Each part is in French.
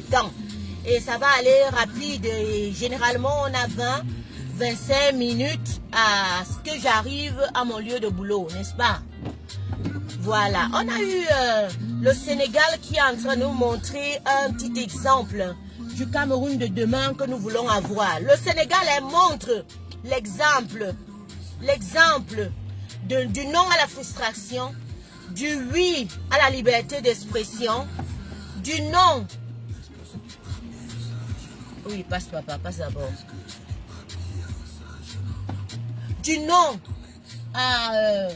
de temps. Et ça va aller rapide. Et généralement, on a 25 minutes à ce que j'arrive à mon lieu de boulot, n'est-ce pas? Voilà. On a eu le Sénégal qui est en train de nous montrer un petit exemple du Cameroun de demain que nous voulons avoir. Le Sénégal montre l'exemple du non à la frustration, du oui à la liberté d'expression, du non. Oui, passe papa, passe d'abord. Du non à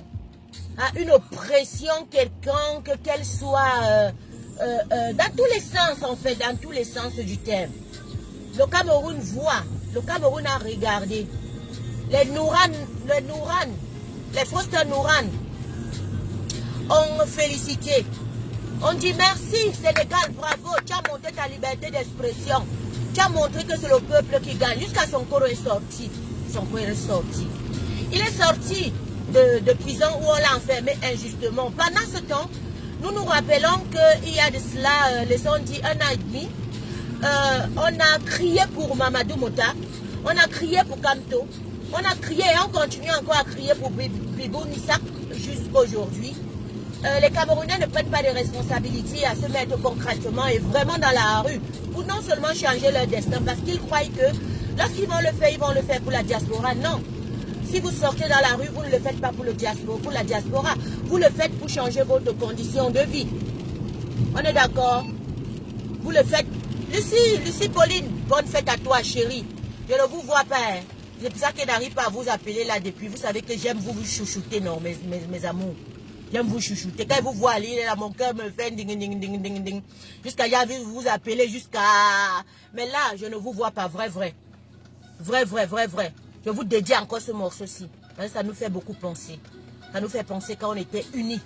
une oppression quelconque, qu'elle soit dans tous les sens en fait, dans tous les sens du terme. Le Cameroun voit, le Cameroun a regardé. Les Nourans, les Foster Nourans ont félicité. On dit merci Sénégal, bravo, tu as montré ta liberté d'expression. Tu as montré que c'est le peuple qui gagne. Jusqu'à son corps est sorti. Son corps est sorti. Il est sorti de prison où on l'a enfermé injustement. Pendant ce temps, nous nous rappelons qu'il y a de cela, les gens dit 1 an et demi, on a crié pour Mamadou Mota, on a crié pour Kamto, on a crié et on continue encore à crier pour Bibou Nissak jusqu'aujourd'hui. Les Camerounais ne prennent pas de responsabilités à se mettre concrètement et vraiment dans la rue pour non seulement changer leur destin parce qu'ils croient que lorsqu'ils vont le faire, ils vont le faire pour la diaspora. Non. Si vous sortez dans la rue, vous ne le faites pas pour la diaspora. Vous le faites pour changer votre condition de vie. On est d'accord? Vous le faites. Lucie Pauline, bonne fête à toi, chérie. Je ne vous vois pas. Hein. C'est pour ça que je n'arrive pas à vous appeler là depuis. Vous savez que j'aime vous chouchouter, non, mes amours. J'aime vous chouchouter. Quand je vous vois aller là, mon cœur me fait ding, ding, ding, ding, ding. Jusqu'à vous appeler, jusqu'à... Mais là, je ne vous vois pas, vrai. Vrai. Je vous dédie encore ce morceau-ci. Ça nous fait beaucoup penser. Ça nous fait penser quand on était unis.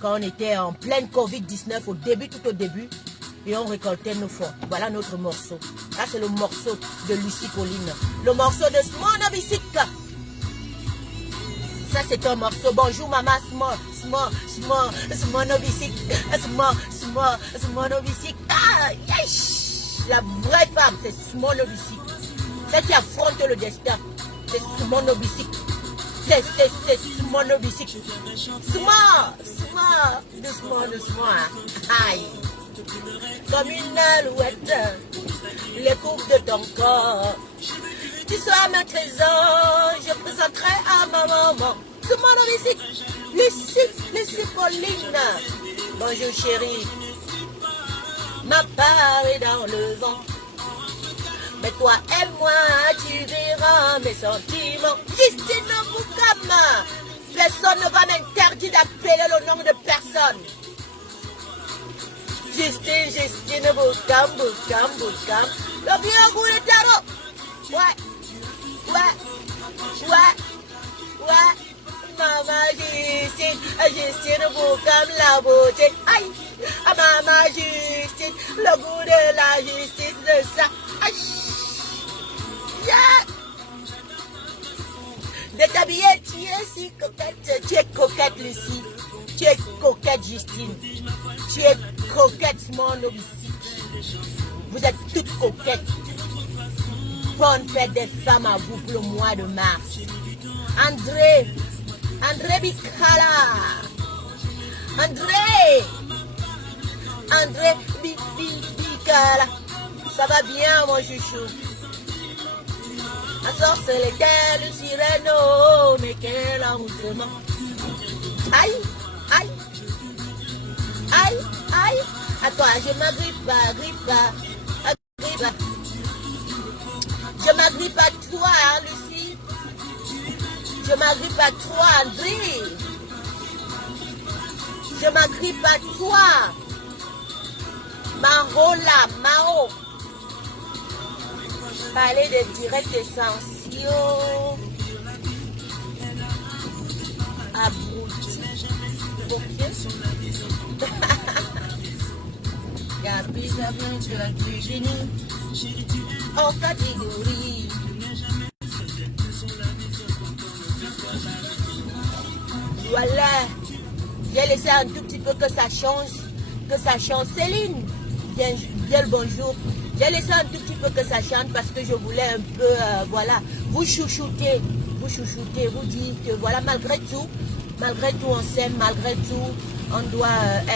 Quand on était en pleine Covid-19, tout au début. Et on récoltait nos fonds. Voilà notre morceau. Là, c'est le morceau de Lucie Pauline. Le morceau de Smonobisic. Ça, c'est un morceau. Bonjour, maman. Smonobisic. Smonobisic. Ah, yes! La vraie femme, c'est Smonobisic. Celle qui affronte le destin, c'est Smonobisic. C'est Smonobisic. Doucement. Aïe. Comme une alouette, les courbes de ton corps. Tu sois ma trésor, je présenterai à ma maman. Smonobisic. Lucie Pauline. Bonjour chérie. Ma part est dans le vent. Mais toi et moi, tu verras mes sentiments. Justine Boukam. Personne ne va m'interdire d'appeler le nom de personne. Justine Boukam. Le bien goût de tarot. Ouais. Maman Justine Boukam, la beauté. Aïe. Maman Justine, le goût de la justice de ça. Aïe. Yeah. De t'habiller, tu es si coquette. Tu es coquette, Lucie. Tu es coquette, Justine. Tu es coquette, Smonobisic. Vous êtes toutes coquettes. Bonne fête des femmes à vous pour le mois de mars. André Bicala. André Bicala. Ça va bien, mon chouchou. La sorcellerie, le sirène, oh, mais quel amusement. Aïe. Attends, je m'agrippe pas. Je m'agrippe à toi, hein, Lucie. Je m'agrippe à toi, André. Je m'agrippe à toi. Mao. Parler des directs essentiels. Abruti. Gaspille, tu as du génie. En catégorie. Voilà. J'ai laissé un tout petit peu que ça change. Céline, bien le bonjour. J'ai laissé un tout petit peu que ça chante parce que je voulais un peu, voilà, vous chouchouter, vous dire que voilà, malgré tout on s'aime, malgré tout, on doit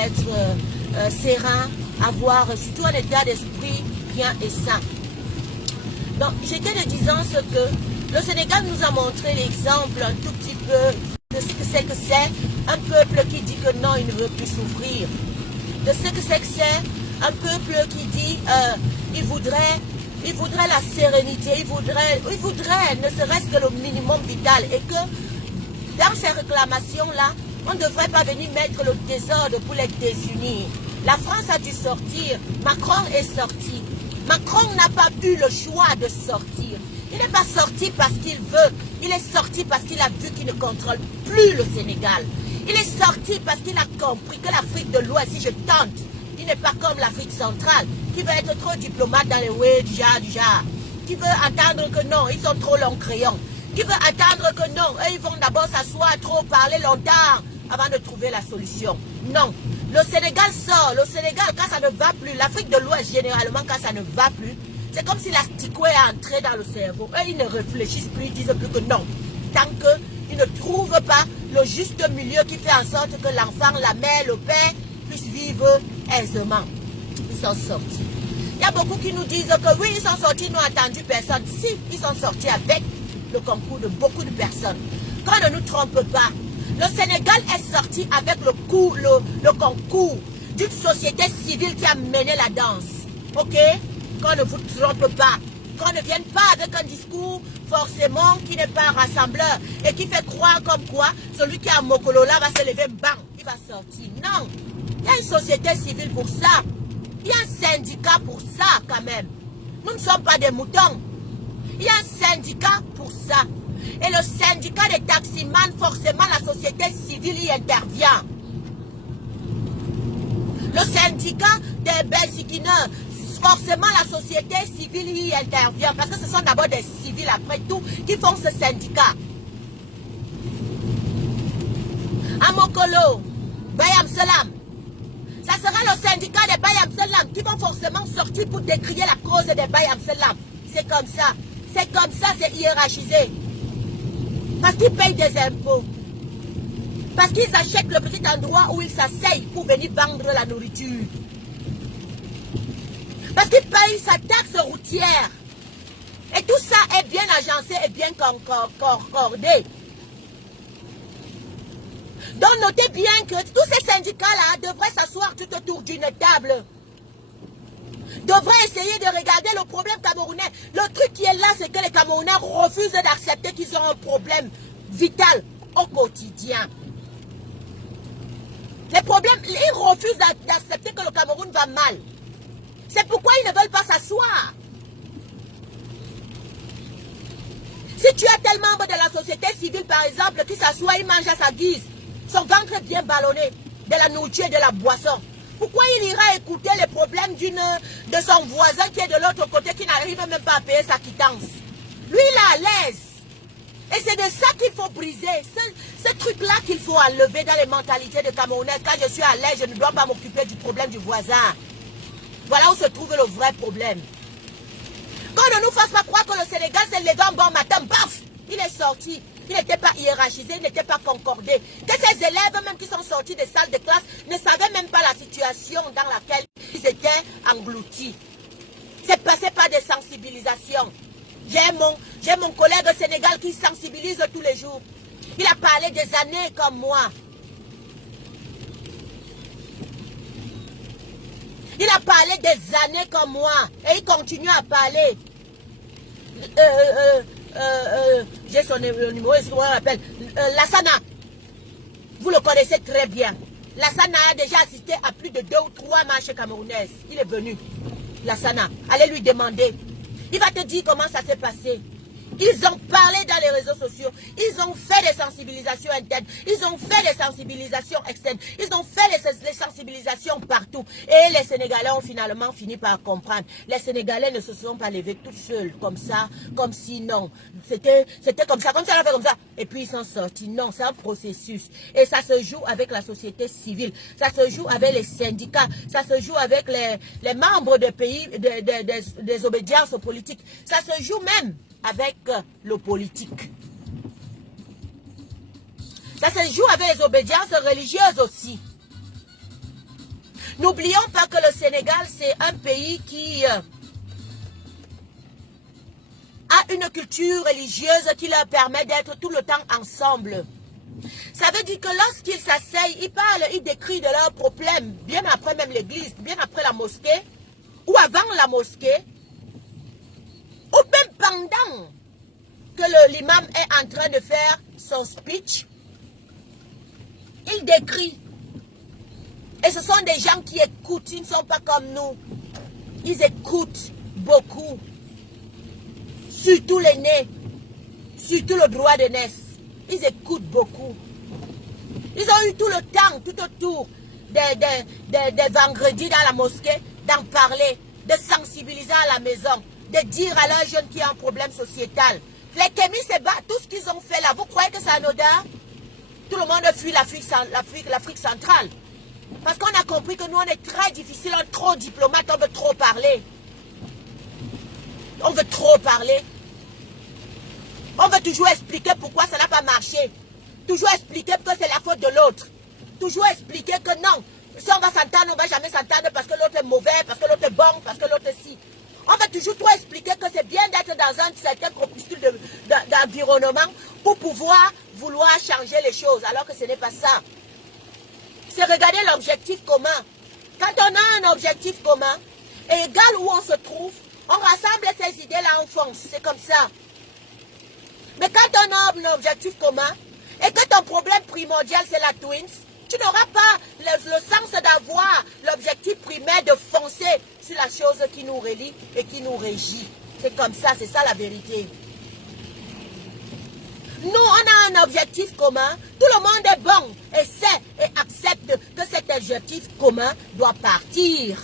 être serein, avoir surtout un état d'esprit bien et sain. Donc, j'étais de disant ce que le Sénégal nous a montré l'exemple un tout petit peu de ce que c'est un peuple qui dit que non, il ne veut plus souffrir. De ce que c'est un peuple qui dit il voudrait la sérénité, il voudrait ne serait-ce que le minimum vital et que dans ces réclamations-là, on ne devrait pas venir mettre le désordre pour les désunir. La France a dû sortir, Macron est sorti. Macron n'a pas eu le choix de sortir. Il n'est pas sorti parce qu'il veut, il est sorti parce qu'il a vu qu'il ne contrôle plus le Sénégal. Il est sorti parce qu'il a compris que l'Afrique de l'Ouest, si je tente, il n'est pas comme l'Afrique centrale, qui veut être trop diplomate dans les ouais du genre, qui veut attendre que non, ils sont trop longs crayons, qui veut attendre que non, eux, ils vont d'abord s'asseoir, trop parler longtemps avant de trouver la solution. Non, le Sénégal sort, le Sénégal, quand ça ne va plus, l'Afrique de l'Ouest, généralement, quand ça ne va plus, c'est comme si l'asticot est entré dans le cerveau. Eux, ils ne réfléchissent plus, ils disent plus que non. Tant qu'ils ne trouvent pas le juste milieu qui fait en sorte que l'enfant, la mère, le père puissent vivre aisément. Ils sont sortis. Il y a beaucoup qui nous disent que oui, ils sont sortis, ils n'ont attendu personne. Si, ils sont sortis avec le concours de beaucoup de personnes. Qu'on ne nous trompe pas. Le Sénégal est sorti avec le concours d'une société civile qui a mené la danse. Ok? Qu'on ne vous trompe pas. Qu'on ne vienne pas avec un discours forcément qui n'est pas rassembleur et qui fait croire comme quoi celui qui a Mokolola va se lever, bang, il va sortir. Non. Il y a une société civile pour ça. Il y a un syndicat pour ça quand même. Nous ne sommes pas des moutons. Il y a un syndicat pour ça. Et le syndicat des taximans, forcément la société civile y intervient. Le syndicat des bensikineurs, forcément la société civile y intervient. Parce que ce sont d'abord des civils après tout qui font ce syndicat. À Mokolo, Bayam Salam, ça sera le syndicat des Bayam Salam qui vont forcément sortir pour décrier la cause des Bayam Salam. C'est comme ça. C'est comme ça, c'est hiérarchisé. Parce qu'ils payent des impôts. Parce qu'ils achètent le petit endroit où ils s'asseyent pour venir vendre la nourriture. Parce qu'ils payent sa taxe routière. Et tout ça est bien agencé et bien concordé. Donc notez bien que tous ces syndicats-là devraient s'asseoir tout autour d'une table. Devraient essayer de regarder le problème camerounais. Le truc qui est là, c'est que les Camerounais refusent d'accepter qu'ils ont un problème vital au quotidien. Les problèmes, ils refusent d'accepter que le Cameroun va mal. C'est pourquoi ils ne veulent pas s'asseoir. Si tu as tel membre de la société civile, par exemple, qui s'assoit, il mange à sa guise, son ventre est bien ballonné, de la nourriture et de la boisson, pourquoi il ira écouter les problèmes de son voisin qui est de l'autre côté, qui n'arrive même pas à payer sa quittance? Lui, il est à l'aise. Et c'est de ça qu'il faut briser. Ce truc-là qu'il faut enlever dans les mentalités de Camerounais. Quand je suis à l'aise, je ne dois pas m'occuper du problème du voisin. Voilà où se trouve le vrai problème. Qu'on ne nous fasse pas croire que le Sénégal s'est levé un bon matin, baf, il est sorti. Il n'était pas hiérarchisé, il n'était pas concordé. Que ces élèves, même qui sont sortis des salles de classe, ne savaient même pas la situation dans laquelle ils étaient engloutis. C'est passé par des sensibilisations. J'ai mon collègue au Sénégal qui sensibilise tous les jours. Il a parlé des années comme moi. Il a parlé des années comme moi. Et il continue à parler. J'ai son numéro, comment on l'appelle, Lassana. Vous le connaissez très bien. Lassana a déjà assisté à plus de 2 ou 3 marches camerounaises. Il est venu. Lassana, allez lui demander. Il va te dire comment ça s'est passé. Ils ont parlé dans les réseaux sociaux. Ils ont fait des sensibilisations internes. Ils ont fait des sensibilisations externes. Ils ont fait les sensibilisations partout. Et les Sénégalais ont finalement fini par comprendre. Les Sénégalais ne se sont pas levés tout seuls comme ça, comme si non. C'était comme ça, on a fait comme ça. Et puis ils sont sortis. Non, c'est un processus. Et ça se joue avec la société civile. Ça se joue avec les syndicats. Ça se joue avec les membres des pays, des obédiences politiques. Ça se joue même avec le politique. Ça se joue avec les obédiences religieuses aussi. N'oublions pas que le Sénégal, c'est un pays qui a une culture religieuse qui leur permet d'être tout le temps ensemble. Ça veut dire que lorsqu'ils s'asseyent, ils parlent, ils décrivent de leurs problèmes, bien après même l'église, bien après la mosquée, ou avant la mosquée, ou même pendant que l'imam est en train de faire son speech, il décrit. Et ce sont des gens qui écoutent, ils ne sont pas comme nous. Ils écoutent beaucoup. Surtout les nés, surtout le droit de naissance. Ils écoutent beaucoup. Ils ont eu tout le temps, tout autour des vendredis dans la mosquée, d'en parler, de sensibiliser à la maison, de dire à leurs jeunes qu'il y a un problème sociétal. Les Kémis se battent, tout ce qu'ils ont fait là, vous croyez que c'est anodin? Tout le monde fuit l'Afrique centrale. Parce qu'on a compris que nous, on est très difficile, on est trop diplomate, on veut trop parler. On veut trop parler. On veut toujours expliquer pourquoi ça n'a pas marché. Toujours expliquer que c'est la faute de l'autre. Toujours expliquer que non, si on va s'entendre, on ne va jamais s'entendre parce que l'autre est mauvais, parce que l'autre est bon, parce que l'autre est si. On va toujours trop expliquer que c'est bien d'être dans un certain propulsure d'environnement pour pouvoir vouloir changer les choses, alors que ce n'est pas ça. C'est regarder l'objectif commun. Quand on a un objectif commun, et égal où on se trouve, on rassemble ces idées-là en fonce. C'est comme ça. Mais quand on a un objectif commun, et que ton problème primordial c'est la Twins, tu n'auras pas le sens d'avoir l'objectif primaire de foncer sur la chose qui nous relie et qui nous régit. C'est comme ça, c'est ça la vérité. Nous, on a un objectif commun, tout le monde est bon et sait et accepte que cet objectif commun doit partir.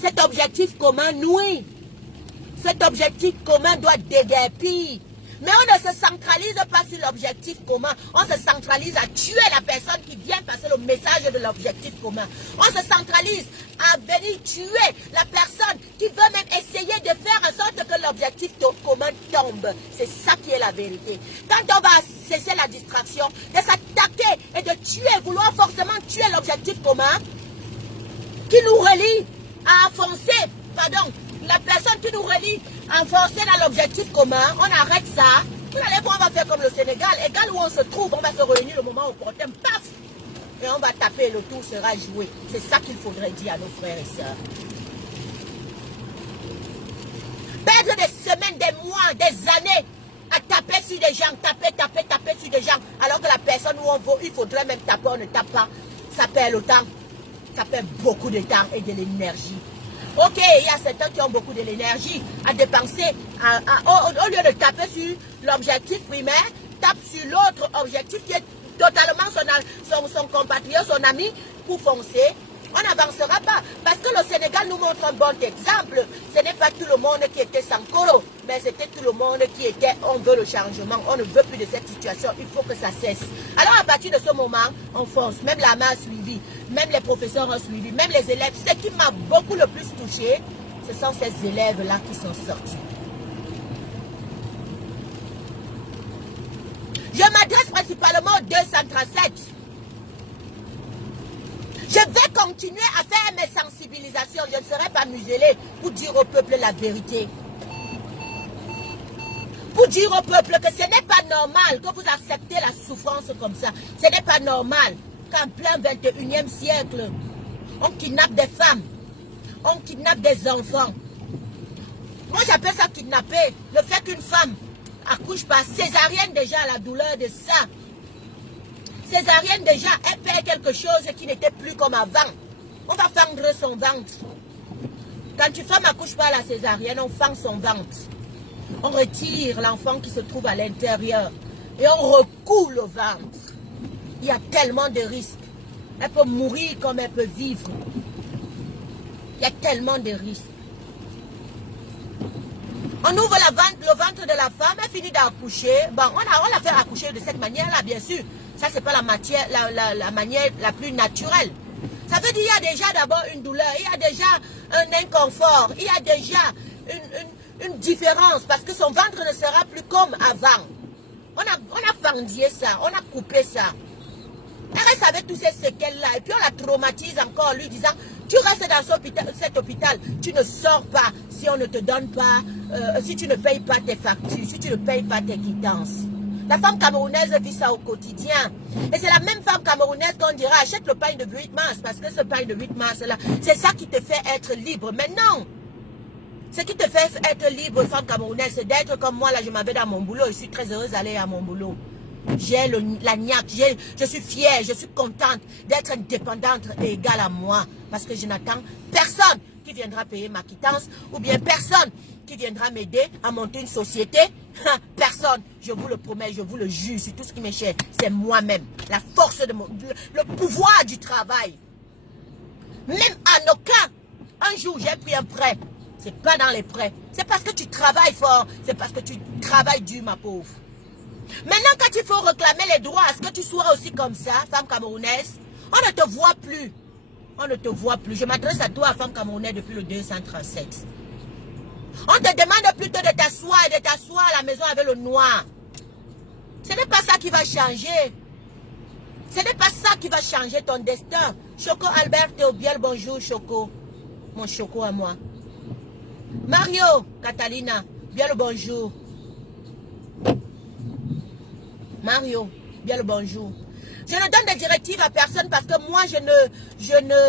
Cet objectif commun nuit. Cet objectif commun doit déguerpir. Mais on ne se centralise pas sur l'objectif commun. On se centralise à tuer la personne qui vient passer le message de l'objectif commun. On se centralise à venir tuer la personne qui veut même essayer de faire en sorte que l'objectif commun tombe. C'est ça qui est la vérité. Quand on va cesser la distraction, de s'attaquer et de tuer, vouloir forcément tuer l'objectif commun qui nous relie à avancer, pardon, la personne qui nous relie à enfoncer dans l'objectif commun, on arrête ça. On va faire comme le Sénégal. Égal où on se trouve, on va se réunir le moment opportun, paf, et on va taper, le tour sera joué. C'est ça qu'il faudrait dire à nos frères et sœurs. Perdre des semaines, des mois, des années à taper sur des gens, taper sur des gens, alors que la personne où on va, il faudrait même taper, on ne tape pas. Ça perd le temps. Ça perd beaucoup de temps et de l'énergie. Ok, il y a certains qui ont beaucoup de l'énergie à dépenser. Au lieu de taper sur l'objectif primaire, tape sur l'autre objectif qui est totalement son compatriote, son ami, pour foncer. On n'avancera pas. Parce que le Sénégal nous montre un bon exemple. Ce n'est pas tout le monde qui était Sankoro, mais c'était tout le monde qui était, on veut le changement, on ne veut plus de cette situation, il faut que ça cesse. Alors à partir de ce moment, on fonce. Même la main a suivi, même les professeurs ont suivi, même les élèves. Ce qui m'a beaucoup le plus touché, ce sont ces élèves-là qui sont sortis. Je m'adresse principalement aux 237. Je vais continuer à faire mes sensibilisations. Je ne serai pas muselée pour dire au peuple la vérité. Pour dire au peuple que ce n'est pas normal que vous acceptez la souffrance comme ça. Ce n'est pas normal qu'en plein 21e siècle, on kidnappe des femmes, on kidnappe des enfants. Moi j'appelle ça kidnapper. Le fait qu'une femme accouche par césarienne déjà la douleur de ça. Césarienne déjà, elle perd quelque chose qui n'était plus comme avant. On va fendre son ventre. Quand une femme accouche par la césarienne, on fend son ventre. On retire l'enfant qui se trouve à l'intérieur et on recoule le ventre. Il y a tellement de risques. Elle peut mourir comme elle peut vivre. Il y a tellement de risques. On ouvre le ventre de la femme, elle finit d'accoucher. Bon, on l'a fait accoucher de cette manière-là, bien sûr. Ça, c'est pas la manière la plus naturelle. Ça veut dire qu'il y a déjà d'abord une douleur, il y a déjà un inconfort, il y a déjà une différence parce que son ventre ne sera plus comme avant. On a fendillé ça, on a coupé ça. Elle reste avec tous ces séquelles-là et puis on la traumatise encore en lui disant tu restes dans cet hôpital, tu ne sors pas si on ne te donne pas, si tu ne payes pas tes factures, si tu ne payes pas tes quittances. La femme camerounaise vit ça au quotidien. Et c'est la même femme camerounaise qu'on dira achète le pain de 8 mars parce que ce pain de 8 mars là, c'est ça qui te fait être libre. Mais non! Ce qui te fait être libre, femme camerounaise, c'est d'être comme moi là, je m'avais dans mon boulot, je suis très heureuse d'aller à mon boulot. J'ai la niaque, je suis fière, je suis contente d'être indépendante et égale à moi. Parce que je n'attends personne qui viendra payer ma quittance ou bien personne qui viendra m'aider à monter une société. Personne, je vous le promets, je vous le jure, c'est tout ce qui m'est cher, c'est moi-même. La force de le pouvoir du travail. Même en aucun, un jour j'ai pris un prêt. C'est pas dans les prêts. C'est parce que tu travailles fort, c'est parce que tu travailles dur, ma pauvre. Maintenant, quand il faut réclamer les droits, est-ce que tu sois aussi comme ça, femme camerounaise? On ne te voit plus. On ne te voit plus. Je m'adresse à toi, femme camerounaise, depuis le 237. On te demande plutôt de t'asseoir et de t'asseoir à la maison avec le noir. Ce n'est pas ça qui va changer. Ce n'est pas ça qui va changer ton destin. Choco Albert Théobiel, bonjour Choco. Mon Choco à moi. Mario Catalina, bien le bonjour. Mario, bien le bonjour. Je ne donne des directives à personne parce que moi,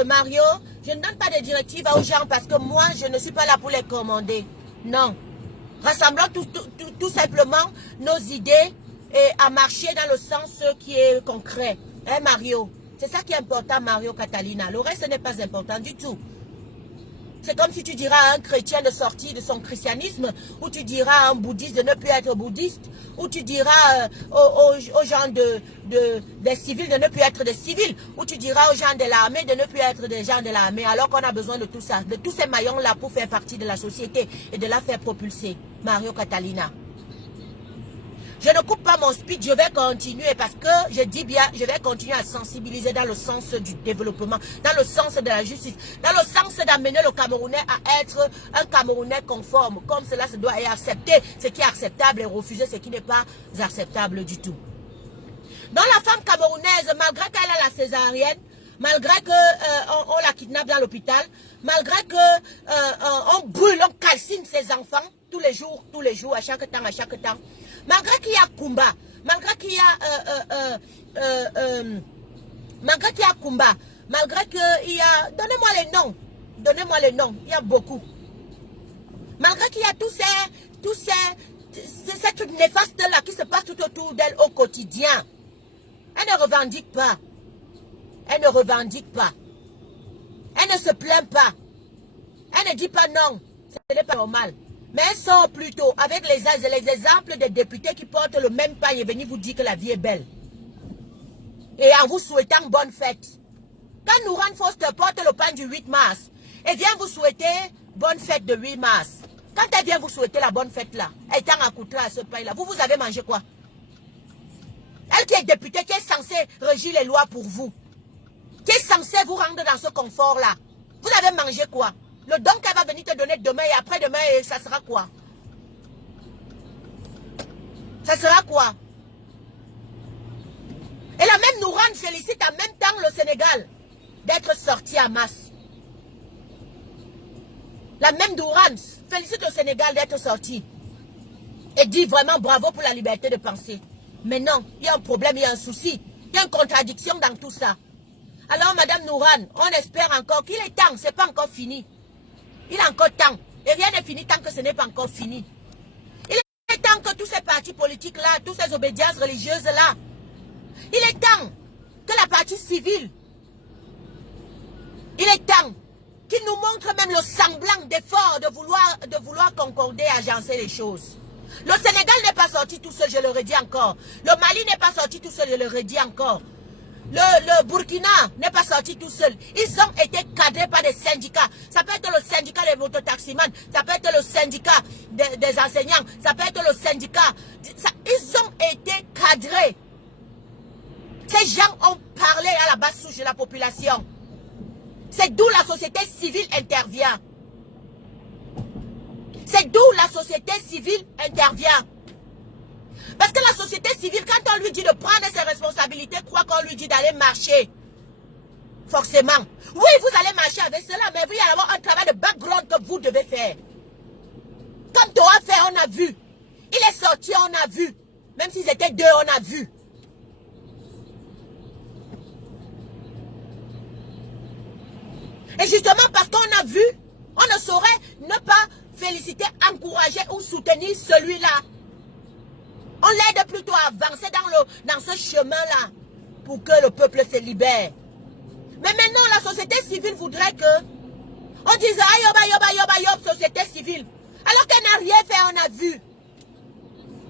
Mario, je ne donne pas de directives aux gens parce que moi, je ne suis pas là pour les commander. Non. Rassemblons tout simplement nos idées et à marcher dans le sens qui est concret. Hein, Mario? C'est ça qui est important, Mario Catalina. Le reste, ce n'est pas important du tout. C'est comme si tu diras à un chrétien de sortir de son christianisme, ou tu diras à un bouddhiste de ne plus être bouddhiste, ou tu diras aux gens des civils de ne plus être des civils, ou tu diras aux gens de l'armée de ne plus être des gens de l'armée, alors qu'on a besoin de tout ça, de tous ces maillons-là pour faire partie de la société et de la faire propulser. Mario Catalina. Je ne coupe pas mon speech, je vais continuer parce que je dis bien, je vais continuer à sensibiliser dans le sens du développement, dans le sens de la justice, dans le sens d'amener le Camerounais à être un Camerounais conforme, comme cela se doit, et accepter ce qui est acceptable et refuser ce qui n'est pas acceptable du tout. Donc la femme camerounaise, malgré qu'elle a la césarienne, malgré qu'on la kidnappe dans l'hôpital, malgré qu'on brûle, on calcine ses enfants tous les jours, à chaque temps, malgré qu'il y a Kumba, malgré qu'il y a Kumba, malgré qu'il y a, donnez-moi les noms, il y a beaucoup. Malgré qu'il y a tous ces trucs néfastes là qui se passent tout autour d'elle au quotidien, elle ne revendique pas. Elle ne revendique pas. Elle ne se plaint pas. Elle ne dit pas non. Ce n'est pas normal. Mais elle sort plutôt avec les exemples des députés qui portent le même pain et venir vous dire que la vie est belle. Et en vous souhaitant bonne fête. Quand Nourane Foster porte le pain du 8 mars, elle vient vous souhaiter bonne fête de 8 mars. Quand elle vient vous souhaiter la bonne fête là, elle t'en accoutera à ce pain là. Vous avez mangé quoi? Elle qui est députée, qui est censée régir les lois pour vous, qui est censée vous rendre dans ce confort là. Vous avez mangé quoi? Le don qu'elle va venir te donner demain et après-demain, ça sera quoi? Ça sera quoi? Et la même Nourane félicite en même temps le Sénégal d'être sorti à masse. La même Nourane félicite le Sénégal d'être sorti. Et dit vraiment bravo pour la liberté de penser. Mais non, il y a un problème, il y a un souci. Il y a une contradiction dans tout ça. Alors, Madame Nourane, on espère encore qu'il est temps, c'est pas encore fini. Il est encore temps. Et rien n'est fini tant que ce n'est pas encore fini. Il est temps que tous ces partis politiques-là, toutes ces obédiences religieuses-là, il est temps que la partie civile, il est temps qu'il nous montre même le semblant d'effort de vouloir concorder et agencer les choses. Le Sénégal n'est pas sorti tout seul, je le redis encore. Le Mali n'est pas sorti tout seul, je le redis encore. Le Burkina n'est pas sorti tout seul. Ils ont été cadrés par des syndicats. Ça peut être le syndicat des mototaximans, ça peut être le syndicat des enseignants, ça peut être le syndicat. Ils ont été cadrés. Ces gens ont parlé à la basse souche de la population. C'est d'où la société civile intervient. C'est d'où la société civile intervient. Parce que la société civile, quand on lui dit de prendre ses responsabilités, croit qu'on lui dit d'aller marcher. Forcément. Oui, vous allez marcher avec cela, mais il y a d'abord un travail de background que vous devez faire. Comme tu as fait, on a vu. Il est sorti, on a vu. Même s'ils étaient deux, on a vu. Et justement parce qu'on a vu, on ne saurait ne pas féliciter, encourager ou soutenir celui-là. On l'aide plutôt à avancer dans ce chemin-là pour que le peuple se libère. Mais maintenant, la société civile voudrait que on dise ayoba, société civile. Alors qu'elle n'a rien fait, on a vu.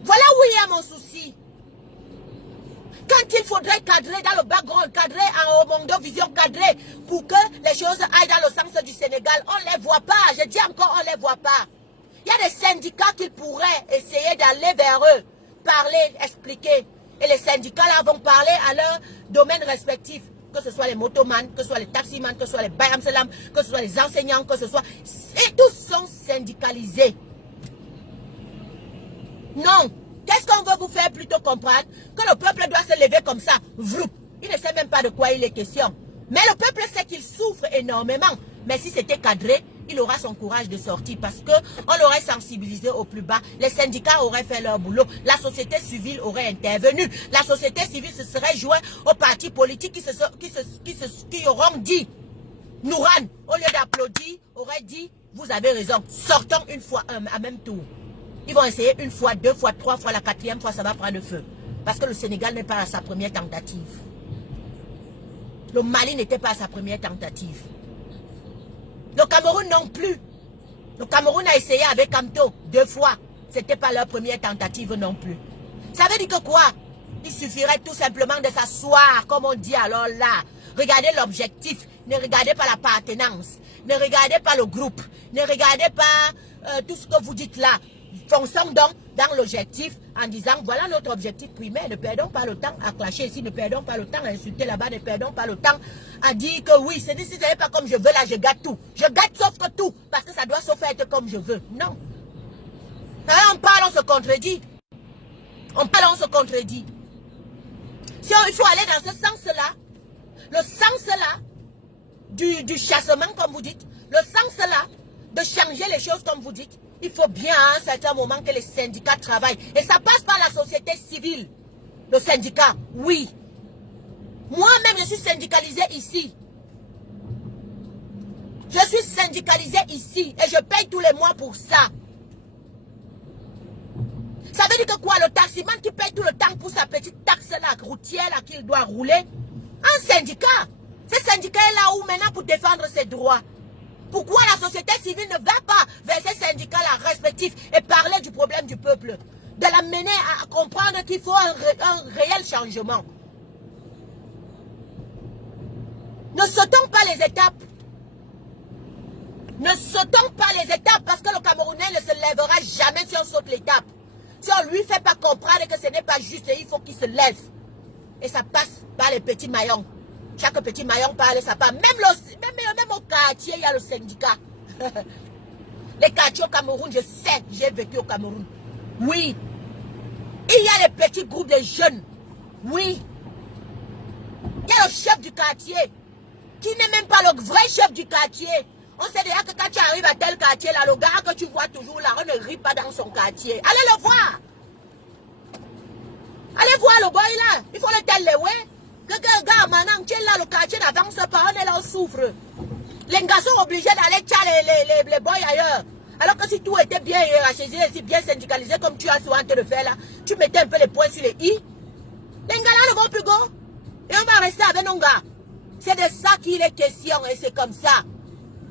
Voilà où il y a mon souci. Quand il faudrait cadrer dans le background, cadrer en Mondo Vision, cadrer pour que les choses aillent dans le sens du Sénégal, on ne les voit pas. Je dis encore, on ne les voit pas. Il y a des syndicats qui pourraient essayer d'aller vers eux, parler, expliquer. Et les syndicats là vont parler à leur domaine respectif. Que ce soit les motomans, que ce soit les taximans, que ce soit les bayamselam, que ce soit les enseignants, que ce soit... Et tous sont syndicalisés. Non. Qu'est-ce qu'on veut vous faire plutôt comprendre? Que le peuple doit se lever comme ça. Vroup. Il ne sait même pas de quoi il est question. Mais le peuple sait qu'il souffre énormément. Mais si c'était cadré, il aura son courage de sortir parce qu'on l'aurait sensibilisé au plus bas. Les syndicats auraient fait leur boulot. La société civile aurait intervenu. La société civile se serait joint aux partis politiques qui auront dit, Nouran, au lieu d'applaudir, aurait dit, vous avez raison, sortons une fois à même tour. Ils vont essayer une fois, deux fois, trois fois, la quatrième fois, ça va prendre feu. Parce que le Sénégal n'est pas à sa première tentative. Le Mali n'était pas à sa première tentative. Le Cameroun non plus. Le Cameroun a essayé avec Kamto 2 fois. Ce n'était pas leur première tentative non plus. Ça veut dire que quoi? Il suffirait tout simplement de s'asseoir, comme on dit alors là. Regardez l'objectif. Ne regardez pas l'appartenance. Ne regardez pas le groupe. Ne regardez pas tout ce que vous dites là. Fonçons donc dans l'objectif en disant voilà notre objectif primaire. Ne perdons pas le temps à clasher ici, ne perdons pas le temps à insulter là-bas, ne perdons pas le temps à dire que oui, si ce n'est pas comme je veux là, je gâte tout. Je gâte sauf que tout, parce que ça doit sauf être comme je veux. Non. Alors, on parle, on se contredit. On parle, on se contredit. Si il faut aller dans ce sens-là, le sens-là du chassement comme vous dites, le sens-là de changer les choses comme vous dites, il faut bien à un certain moment que les syndicats travaillent. Et ça passe par la société civile. Le syndicat, oui. Moi-même, je suis syndicalisé ici. Je suis syndicalisé ici. Et je paye tous les mois pour ça. Ça veut dire que quoi? Le taximan qui paye tout le temps pour sa petite taxe-là, routière là, qu'il doit rouler. Un syndicat. Ce syndicat est là où maintenant pour défendre ses droits. Pourquoi la société civile ne va pas vers ces syndicats-là respectifs et parler du problème du peuple? De l'amener à comprendre qu'il faut un réel changement. Ne sautons pas les étapes. Ne sautons pas les étapes parce que le Camerounais ne se lèvera jamais si on saute l'étape. Si on ne lui fait pas comprendre que ce n'est pas juste, il faut qu'il se lève. Et ça passe par les petits maillons. Chaque petit maillon parle, ça part. Même au quartier, il y a le syndicat. Les quartiers au Cameroun, je sais, j'ai vécu au Cameroun. Oui. Il y a les petits groupes de jeunes. Oui. Il y a le chef du quartier, qui n'est même pas le vrai chef du quartier. On sait déjà que quand tu arrives à tel quartier, là, le gars que tu vois toujours là, on ne rit pas dans son quartier. Allez le voir. Allez voir le boy là. Il faut le telle, ouais. Que gars, maintenant, tu es là, le quartier n'avance pas, on est là, on souffre. Les gars sont obligés d'aller tchaler les boys ailleurs. Alors que si tout était bien hiérarchisé, si bien syndicalisé comme tu as souvent te le faire là, tu mettais un peu les points sur les i. Les gars là ne vont plus go. Et on va rester avec nos gars. C'est de ça qu'il est question et c'est comme ça.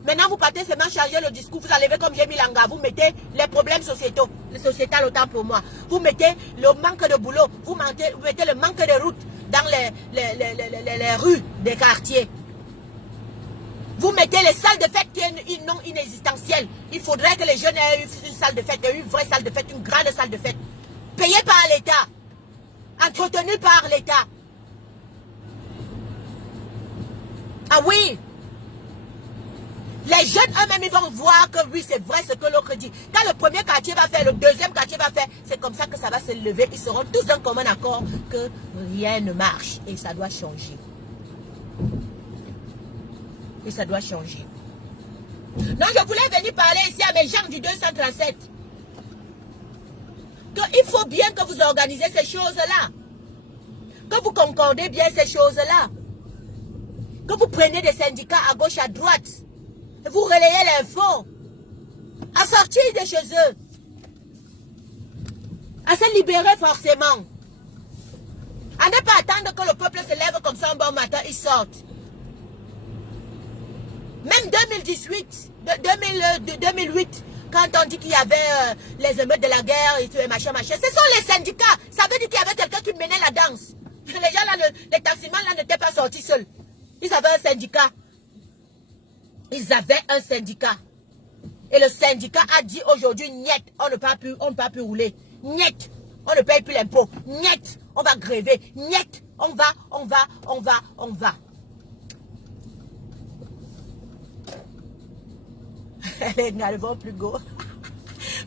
Maintenant, vous partez seulement changer le discours. Vous enlevez comme j'ai mis l'anga. Vous mettez les problèmes sociétaux. Le sociétal autant pour moi. Vous mettez le manque de boulot. Vous mettez le manque de routes dans les rues des quartiers. Vous mettez les salles de fête qui sont non inexistentielles. Il faudrait que les jeunes aient une salle de fête, une vraie salle de fête, une grande salle de fête. Payée par l'État. Entretenue par l'État. Ah oui. Les jeunes eux-mêmes, ils vont voir que oui, c'est vrai ce que l'autre dit. Quand le premier quartier va faire, le deuxième quartier va faire, c'est comme ça que ça va se lever. Ils seront tous en commun accord que rien ne marche. Et ça doit changer. Et ça doit changer. Non, je voulais venir parler ici à mes gens du 237. Il faut bien que vous organisez ces choses-là. Que vous concordez bien ces choses-là. Que vous preniez des syndicats à gauche, à droite. Et vous relayez l'info. À sortir de chez eux. À se libérer forcément. À ne pas attendre que le peuple se lève comme ça un bon matin, ils sortent. Même 2018, 2008, quand on dit qu'il y avait les émeutes de la guerre et tout, et machin, ce sont les syndicats. Ça veut dire qu'il y avait quelqu'un qui menait la danse. Les gens là, les taximans là n'étaient pas sortis seuls. Ils avaient un syndicat. Ils avaient un syndicat. Et le syndicat a dit aujourd'hui, niet, on ne peut plus rouler. Niet, on ne paye plus l'impôt. Niet, on va gréver. Niet, on va. Les gars ne vont plus go.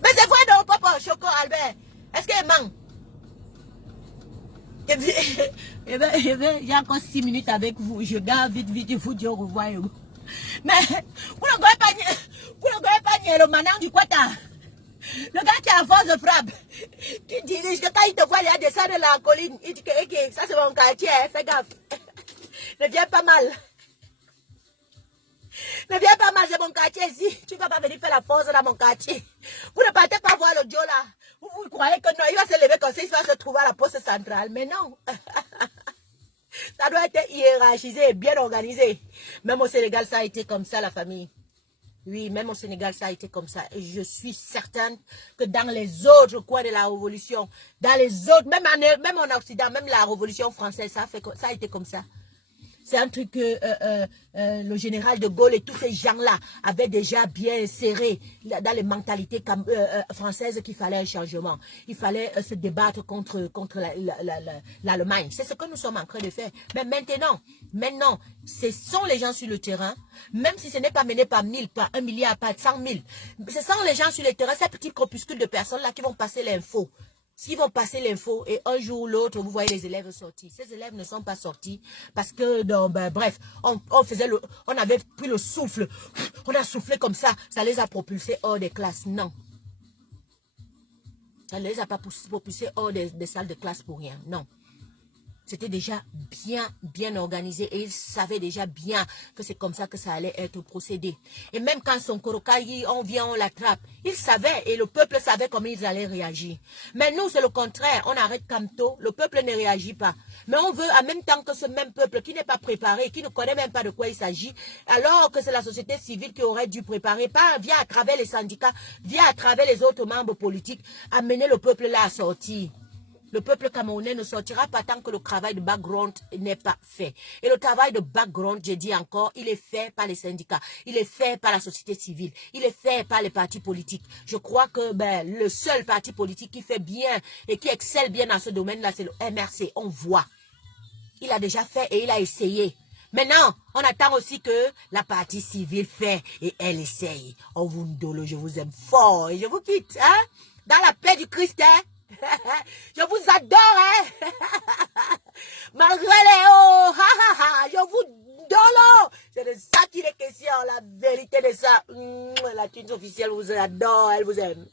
Mais c'est vrai non, papa, Choco, Albert. Est-ce qu'elle manque? J'ai encore 6 minutes avec vous. Je garde vite, vous dis au revoir. Mais vous ne connaissez pas le manant du Quata. Le gars qui a force de frappe. Qui dit que quand il te voit, il a descendu de la colline. Il dit que okay, ça c'est mon quartier, fais gaffe. Ne viens pas mal. Ne viens pas mal, c'est mon quartier ici. Tu ne vas pas venir faire la force dans mon quartier. Vous ne partez pas voir le Joe là. Vous croyez que non, il va se lever comme ça, il va se trouver à la poste centrale. Mais non. Ça doit être hiérarchisé, bien organisé. Même au Sénégal, ça a été comme ça, la famille. Oui, même au Sénégal, ça a été comme ça. Et je suis certaine que dans les autres coins de la Révolution, dans les autres, même en Occident, même la Révolution française, ça a été comme ça. C'est un truc que le général de Gaulle et tous ces gens-là avaient déjà bien serré dans les mentalités françaises qu'il fallait un changement. Il fallait se débattre contre l'Allemagne. C'est ce que nous sommes en train de faire. Mais maintenant, ce sont les gens sur le terrain, même si ce n'est pas mené par 1000, par 1 milliard, par 100 000. Ce sont les gens sur le terrain, ces petits corpuscules de personnes-là qui vont passer l'info. S'ils vont passer l'info et un jour ou l'autre, vous voyez les élèves sortir. Ces élèves ne sont pas sortis parce que, bref, on avait pris le souffle. On a soufflé comme ça. Ça les a propulsés hors des classes. Non. Ça ne les a pas propulsés hors des salles de classe pour rien. Non. C'était déjà bien organisé et ils savaient déjà bien que c'est comme ça que ça allait être procédé. Et même quand son Korokayi, on vient, on l'attrape, ils savaient et le peuple savait comment ils allaient réagir. Mais nous, c'est le contraire. On arrête Kamto, le peuple ne réagit pas. Mais on veut en même temps que ce même peuple qui n'est pas préparé, qui ne connaît même pas de quoi il s'agit, alors que c'est la société civile qui aurait dû préparer, pas via à travers les syndicats, via à travers les autres membres politiques, amener le peuple là à sortir. Le peuple camerounais ne sortira pas tant que le travail de background n'est pas fait. Et le travail de background, je dis encore, il est fait par les syndicats, il est fait par la société civile, il est fait par les partis politiques. Je crois que le seul parti politique qui fait bien et qui excelle bien dans ce domaine-là, c'est le MRC. On voit. Il a déjà fait et il a essayé. Maintenant, on attend aussi que la partie civile fait et elle essaye. Oh, vous ndolo, je vous aime fort et je vous quitte. Hein? Dans la paix du Christ, hein? Je vous adore, hein? Malgré les hauts, je vous dolo. C'est de ça qu'il est question, la vérité de ça. La thune officielle vous adore, elle vous aime.